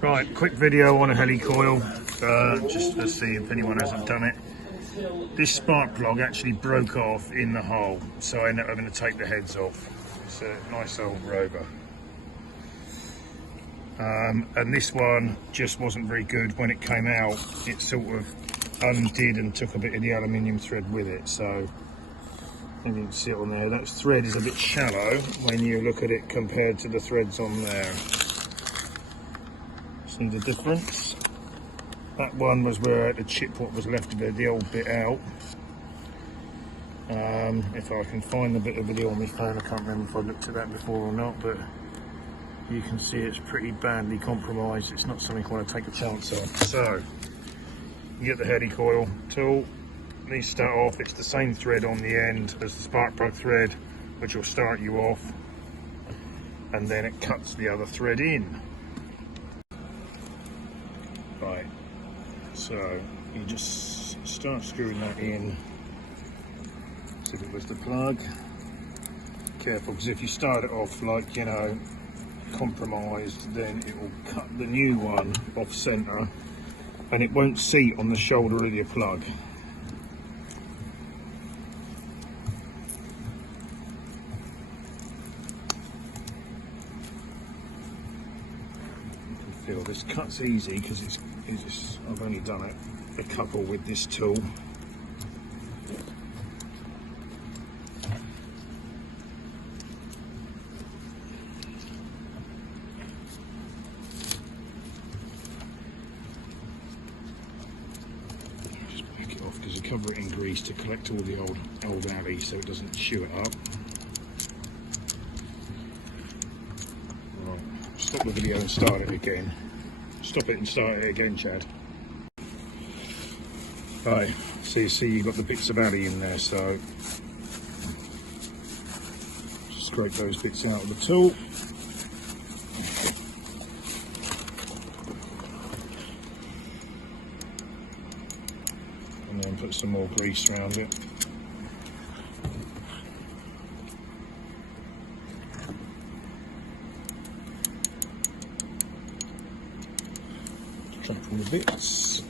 Right, quick video on a helicoil, just to see if anyone hasn't done it. This spark plug actually broke off in the hole, so I ended up having to take the heads off. It's a nice old Rover. And this one just wasn't very good. When it came out, it sort of undid and took a bit of the aluminium thread with it, so you can see it on there. That thread is a bit shallow when you look at it compared to the threads on there. See the difference? That one was where the chip what was left of it, the old bit out. If I can find the bit of video on my phone, I can't remember if I looked at that before or not, but you can see it's pretty badly compromised. It's not something I want to take a chance on. So you get the helicoil tool. These start off, it's the same thread on the end as the spark plug thread, which will start you off, and then it cuts the other thread in. Right, so you just start screwing that in as if it was the plug. Careful, because if you start it off like, you know, compromised, then it will cut the new one off center and it won't seat on the shoulder of your plug. Feel this cut's easy because it's I've only done it a couple with this tool. Just back it off because you cover it in grease to collect all the old alley so it doesn't chew it up. Stop the video and start it again. Stop it and start it again, Chad. Right, so you see you've got the bits of alley in there, so just scrape those bits out of the tool. And then put some more grease around it. Drop all the bits.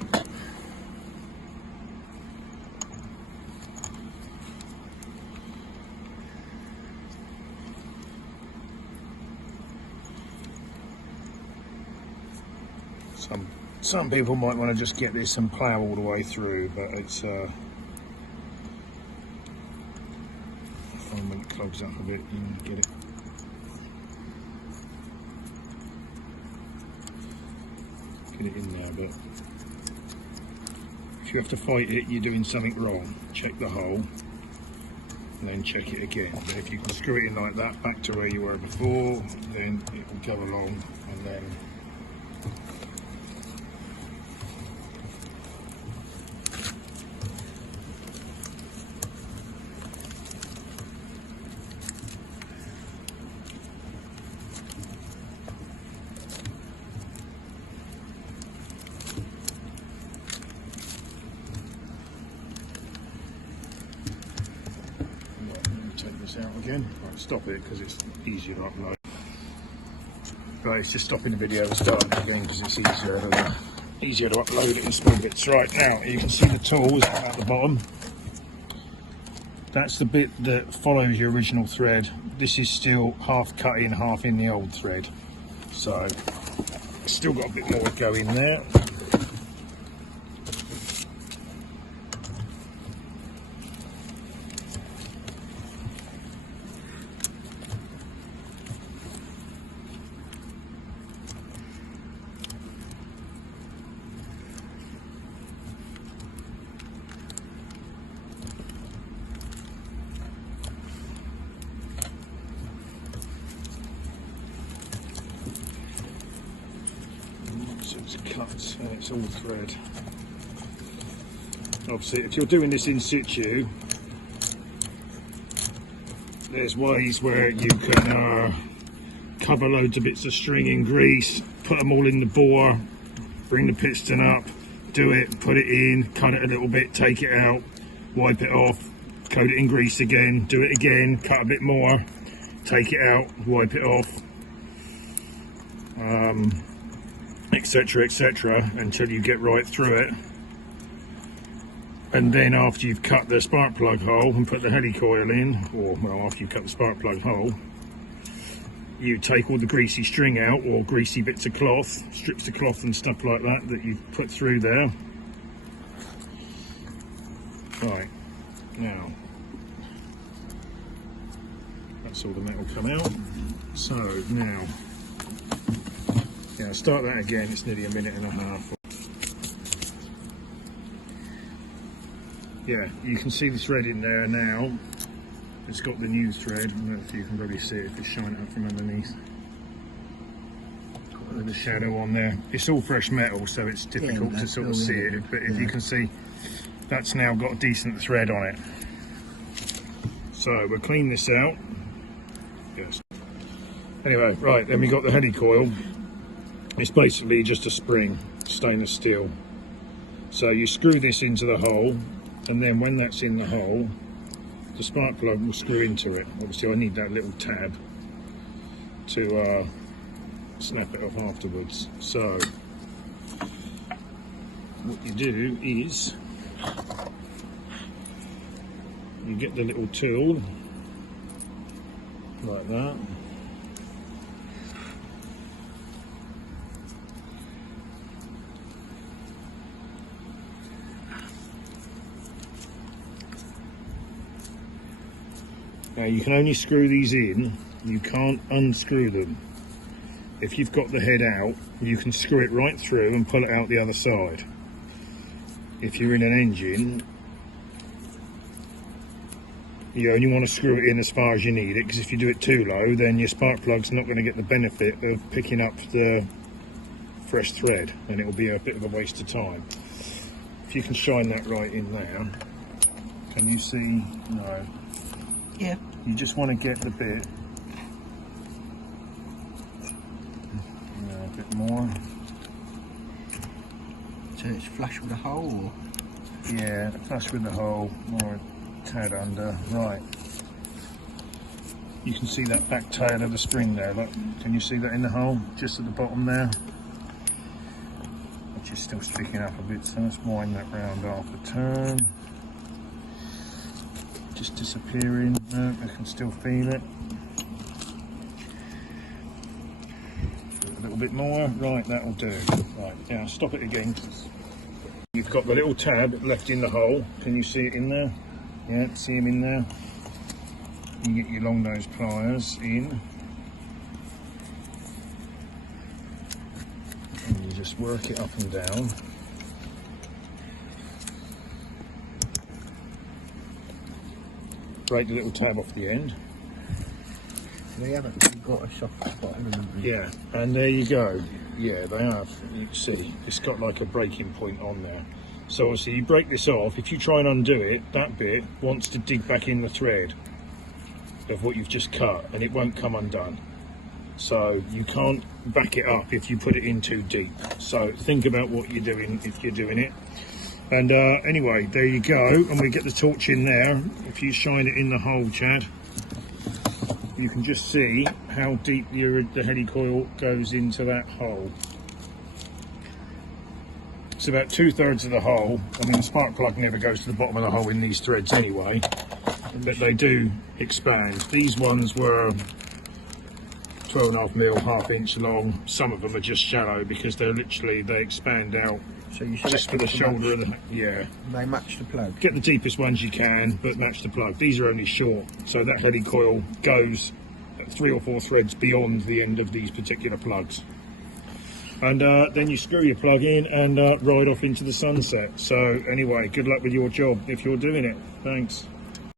Some people might want to just get this and plough all the way through, but it's I find when it clogs up a bit, you can get it. Get it in there, but if you have to fight it, you're doing something wrong. Check the hole and then check it again. But if you can screw it in like that back to where you were before, then it will go along, and then out again. Right, stop it because it's easier to upload. Right, it's just stopping the video and starting it again because it's easier to upload it in small bits. Right, now you can see the tools at the bottom. That's the bit that follows your original thread. This is still half cut in, half in the old thread. So still got a bit more to go in there. It's cut and it's all thread. Obviously, if you're doing this in situ, there's ways where you can cover loads of bits of string in grease, put them all in the bore, bring the piston up, do it, put it in, cut it a little bit, take it out, wipe it off, coat it in grease again, do it again, cut a bit more, take it out, wipe it off. etc, etc, until you get right through it. And then after you've cut the spark plug hole and put the helicoil in, or well, after you cut the spark plug hole, you take all the greasy string out, or greasy bits of cloth, strips of cloth and stuff like that that you've put through there. Right, now that's all the metal come out. So now, yeah, start that again. It's nearly a minute and a half. Yeah, you can see the thread in there now. It's got the new thread. I don't know if you can probably see it if it's shining up from underneath. With the shadow on there. It's all fresh metal, so it's difficult to sort of see it. But if you can see, that's now got a decent thread on it. So we'll clean this out. Yes. Anyway, right, then we got the helicoil. It's basically just a spring, stainless steel. So you screw this into the hole, and then when that's in the hole, the spark plug will screw into it. Obviously I need that little tab to snap it off afterwards. So what you do is you get the little tool like that. Now you can only screw these in, you can't unscrew them. If you've got the head out, you can screw it right through and pull it out the other side. If you're in an engine, you only want to screw it in as far as you need it, because if you do it too low, then your spark plug's not going to get the benefit of picking up the fresh thread, and it will be a bit of a waste of time. If you can shine that right in there, can you see? No. Yeah. You just want to get the bit, a bit more. So it's flush with the hole? Or? Yeah, flush with the hole, or a tad under. Right. You can see that back tail of the spring there. Look, can you see that in the hole, just at the bottom there? Which is still sticking up a bit, so let's wind that round half a turn. Just disappearing. No, I can still feel it. A little bit more. Right, that'll do. Right, now stop it again. You've got the little tab left in the hole. Can you see it in there? Yeah, see them in there. You get your long nose pliers in. And you just work it up and down. Break the little tab off the end. They haven't got a soft spot, haven't they? Yeah, and there you go. Yeah, they have. You can see it's got like a breaking point on there. So obviously you break this off. If you try and undo it, that bit wants to dig back in the thread of what you've just cut, and it won't come undone. So you can't back it up if you put it in too deep. So think about what you're doing if you're doing it. And anyway, there you go, and we get the torch in there. If you shine it in the hole, Chad, you can just see how deep the helicoil goes into that hole. It's about 2/3 of the hole. I mean, the spark plug never goes to the bottom of the hole in these threads anyway, but they do expand. These ones were 12.5mm, 1/2 inch long. Some of them are just shallow because they expand out. So you just for the shoulder of the, yeah. They match the plug. Get the deepest ones you can, but match the plug. These are only short, so that helicoil goes 3 or 4 threads beyond the end of these particular plugs. And then you screw your plug in and ride off into the sunset. So anyway, good luck with your job if you're doing it. Thanks.